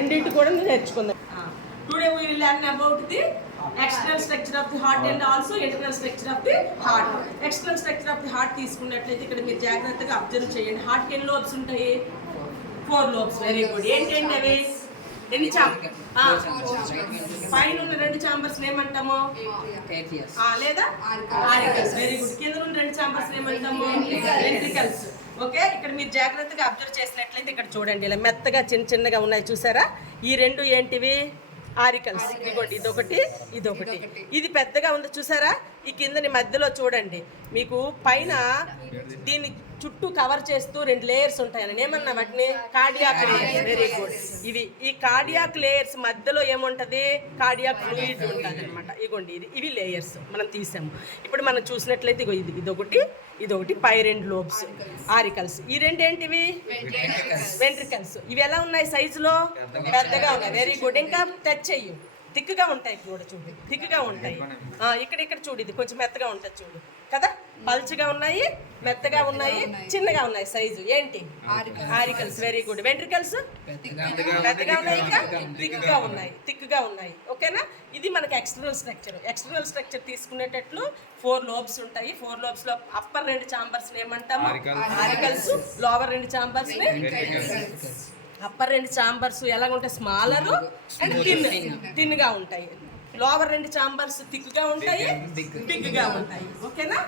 రెండింటి కూడా నేర్చుకుందాం. Today we will learn about the external structure of the heart and also internal structure of the heart. External structure of the heart తీసుకున్నట్లయితే ఇక్కడ మీరు జాగ్రత్తగా observe చేయండి. హార్ట్ కి ఎన్ని లోబ్స్ ఉంటాయి? 4 లోబ్స్. Very good. ఏంటండి అవి? ఎన్ని పైన ఉన్న 2 చాంబర్స్ ఏమంటాము? లేదా ఆరికల్స్. Very good. కింద ఉన్న 2 చాంబర్స్ ఏమంటాము? వెంట్రికల్స్. ఓకే, ఇక్కడ మీరు జాగ్రత్తగా అబ్జర్వ్ చేసినట్లయితే ఇక్కడ చూడండి, ఇలా మెత్తగా చిన్నగా ఉన్నాయి చూసారా? ఈ 2 ఏంటివి? ఆరికల్స్. ఇదిగోండి, ఇదొకటి. ఇది పెద్దగా ఉంది చూసారా? ఈ కిందని మధ్యలో చూడండి, మీకు పైన దీన్ని చుట్టూ కవర్ చేస్తూ 2 లేయర్స్ ఉంటాయని ఏమన్నా వాటిని? Cardiac layers. Very good. ఈ కార్డియాక్ లేయర్స్ మధ్యలో ఏముంటుంది? కార్డియాక్ ఫ్లూయిడ్ ఉంటుంది అనమాట. ఇగోండి, ఇవి లేయర్స్ మనం తీసాము. ఇప్పుడు మనం చూసినట్లయితే ఇదొకటి పై 2 లోబ్స్ ఆరికల్స్. ఈ 2 ఏంటివి? వెంట్రికల్స్. ఇవి ఎలా ఉన్నాయి సైజులో? పెద్దగా ఉన్నాయి. Very good. ఇంకా టచ్ చెయ్యి. థిక్గా ఉంటాయి కూడా, చూడు థిక్గా ఉంటాయి. ఇక్కడ చూడు, ఇది కొంచెం మెత్తగా ఉంటుంది చూడు కదా. పల్చగా ఉన్నాయి, మెత్తగా ఉన్నాయి, చిన్నగా ఉన్నాయి సైజు. ఏంటి? ఆరికల్స్. Very good. వెంట్రికల్స్ పెద్దగా ఉన్నాయి, ఇంకా థిక్గా ఉన్నాయి. ఓకేనా? ఇది మనకి ఎక్స్టర్నల్ స్ట్రక్చర్ తీసుకునేటట్లు 4 లోబ్స్ ఉంటాయి. 4 లోబ్స్ లో అప్పర్ 2 చాంబర్స్ ఏమంటాము? Auricles. Lower 2 chambers upper 2 chambers ఎలాగ ఉంటాయి? స్మాలర్ అండ్ థిన్గా ఉంటాయి. లోవర్ 2 చాంబర్స్ థిక్గా ఉంటాయి, బిగ్గా ఉంటాయి. ఓకేనా?